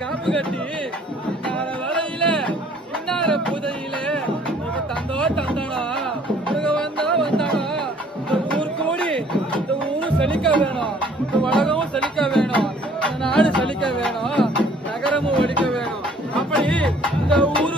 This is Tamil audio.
காப்பு கட்டி வலையில பின்னார புதையில தந்தோ தந்தானா வந்தானா இந்த ஊர் கூடி இந்த ஊரும் செழிக்க வேணும், இந்த உலகமும் செழிக்க வேணும், இந்த நாடு செழிக்க வேணும், நகரமும் ஒழிக்க வேணும். அப்படி இந்த ஊர்